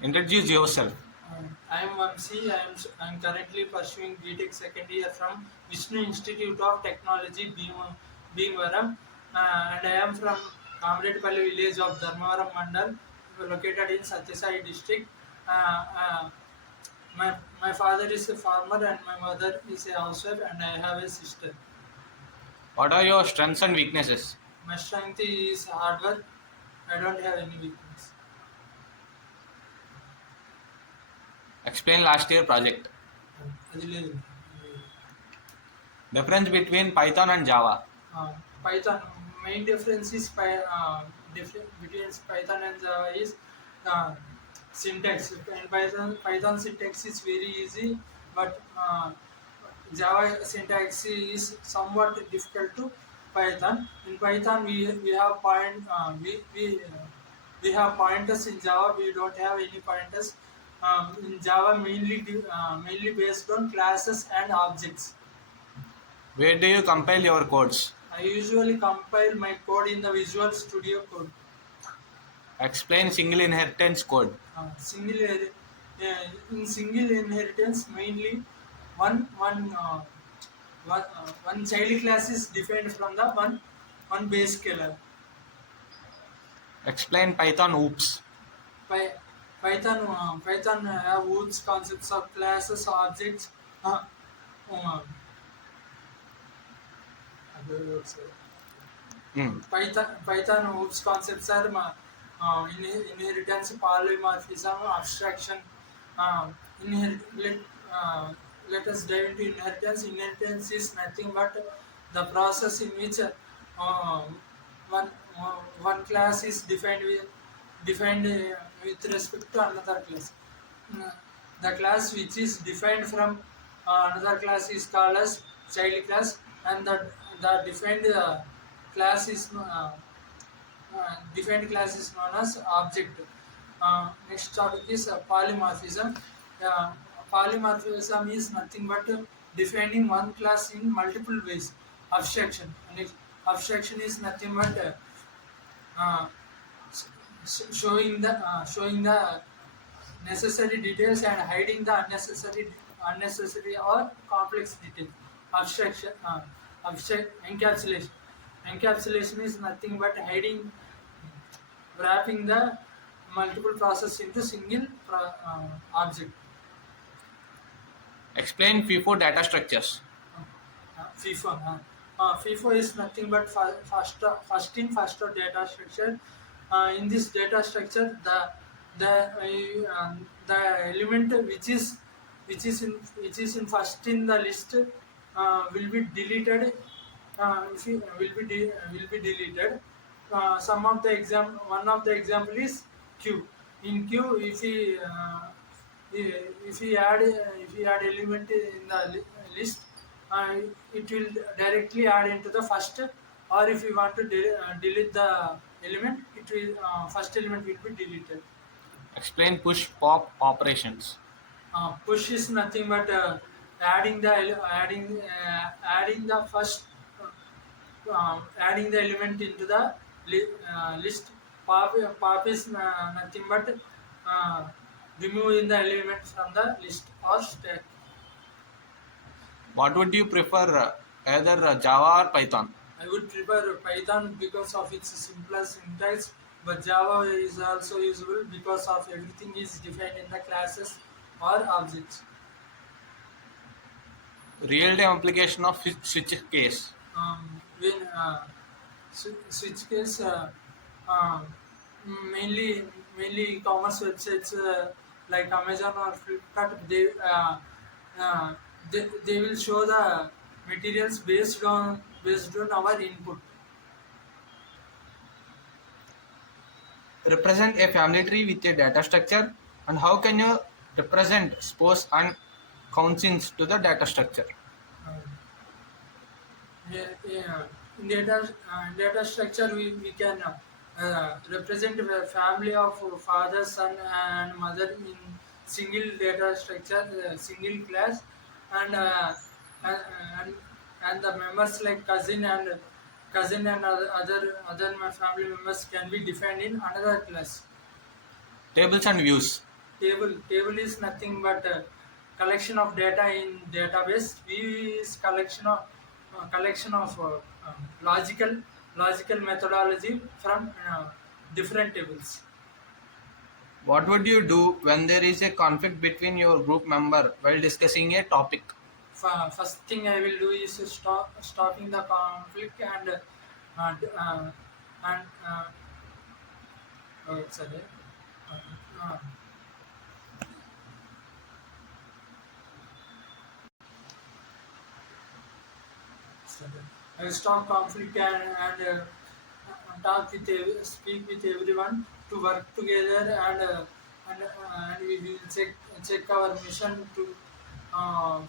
Introduce yourself. I am Vamsi. I am currently pursuing BTech second year from Vishnu Institute of Technology, Bhimavaram, and I am from Kamredpalli village of Dharmavaram Mandal, located in Satyasai district. Uh, uh, my father is a farmer and my mother is a housewife, and I have a sister. What are your strengths and weaknesses? My strength is hard work. I don't have any weakness. Explain last year project. అది లేదు. Difference between Python and Java. Python main difference is between Python and Java is uh, syntax. And Python syntax is very easy, but Java syntax is somewhat difficult to Python. In Python, we have we have pointers. In Java, we don't have any pointers. In Java, mainly based on classes and objects. Where do you compile your codes? I usually compile my code in the Visual Studio Code. Explain single inheritance code. In single inheritance, mainly one one child class is defined from the one base scalar. Explain Python oops. Py, Python have woods concepts of classes, objects. Uh, uh, Python hooks concepts are inheritance, polymorphism, abstraction. Let, let us dive into inheritance. Inheritance is nothing but the process in which one one class is defined with respect to another class. Uh, the class which is defined from another class is called as child class, and the class is defined class is known as object. Next topic is polymorphism. Uh, Polymorphism is nothing but defining one class in multiple ways. Abstraction. And abstraction is nothing but uh, showing the necessary details and hiding the unnecessary or complex details. Abstraction, abstract encapsulation is nothing but hiding, wrapping the multiple process into single object. Explain FIFO data structures. FIFO. FIFO is nothing but first in data structure. In this data structure, the element which is in first in the list will be deleted. Will be deleted. Some of the one of the example is Q. In Q, if we add element in the list, it will directly add into the first. Or if we want to delete the element, it will first element will be deleted. Explain push pop operations. Push is nothing but adding the first adding the element into the list. Pop is nothing but removing the element from the list or stack. What would you prefer, either Java or Python? I would prefer Python because of its simpler syntax, but Java is also usable because of everything is defined in the classes or objects. Real-time application of switch case. When switch case, uh, mainly e-commerce websites like Amazon or Flipkart, they will show the materials based on our input. Represent a family tree with a data structure, and how can you represent spores and counsins to the data structure? Um, yeah, in data structure, we can represent a family of father, son, and mother in single data structure, single class, and and and and the members like cousin and other my family members can be defined in another class. Tables and views. Table is nothing but a collection of data in database. View is collection of logical methodology from different tables. What would you do when there is a conflict between your group member while discussing a topic? First thing I will do is to stopping the conflict uh, and sorry. Uh, I will stop conflict and talk with speak with everyone to work together and we will check our mission to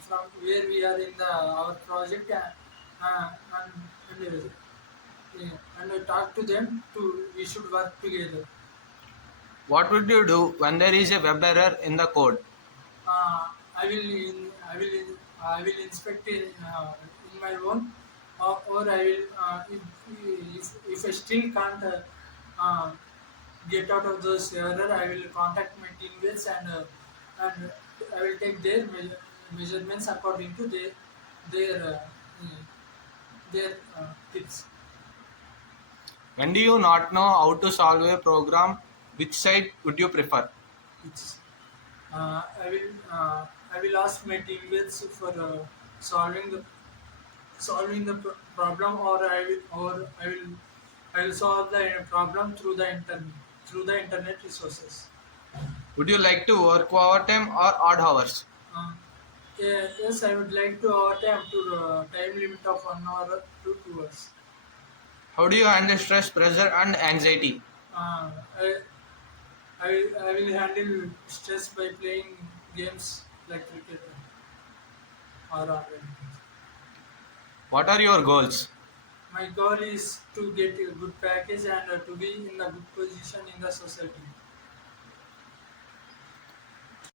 from where we are in the our project and, talk to them to we should work together. What would you do when there is a web error in the code? I will I will inspect it in my own, or I will if I still can't uh, get out of those error, I will contact my teammates and I will take their measurements according to their their tips. When do you not know how to solve a program, which side would you prefer? It's, I will ask my teammates for solving the problem, or I will solve the problem through the internet resources. Would you like to work overtime or odd hours? Uh, yeah, yes, I would like to overtime to time limit of 1 hour to 2 hours. How do you handle stress, pressure, and anxiety? Uh, I, I will handle stress by playing games like cricket or online. What are your goals? My goal is to get a good package and to be in a good position in the society.